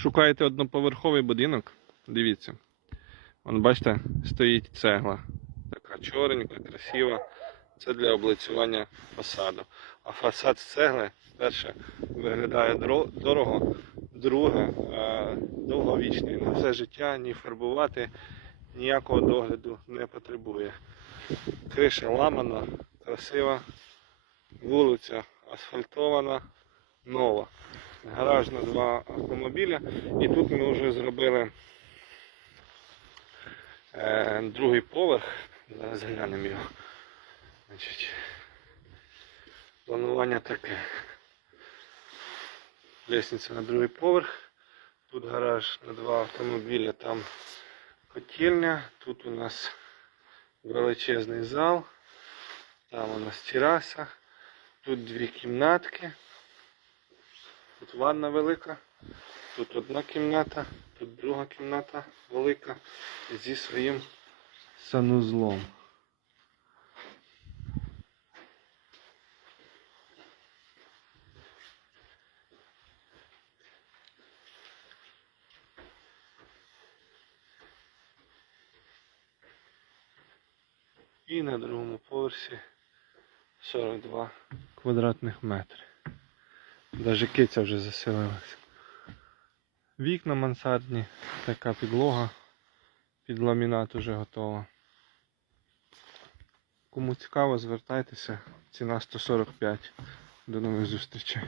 Шукаєте одноповерховий будинок? Дивіться. Вон бачите, стоїть цегла. Така чорненька, красива. Це для облицювання фасаду. А фасад з цегли, перше, виглядає дорого, друге, е, довговічний. На все життя ні фарбувати, ніякого догляду не потребує. Криша ламана, красива, вулиця асфальтована, нова. Гараж на два автомобіля. І тут ми вже зробили е, другий поверх. Зараз глянемо його. Значить, планування таке. Лестниця на другий поверх. Тут гараж на два автомобіля, там котельня. Тут у нас величезний зал. Там у нас тераса. Тут дві кімнатки. Тут ванна велика. Тут одна кімната, тут друга кімната велика зі своїм санузлом. І на другому поверсі 42 квадратних метри. Даже киця вже заселилася. Вікна мансардні, така підлога під ламінат уже готова. Кому цікаво, звертайтеся. Ціна 145. До нових зустрічей.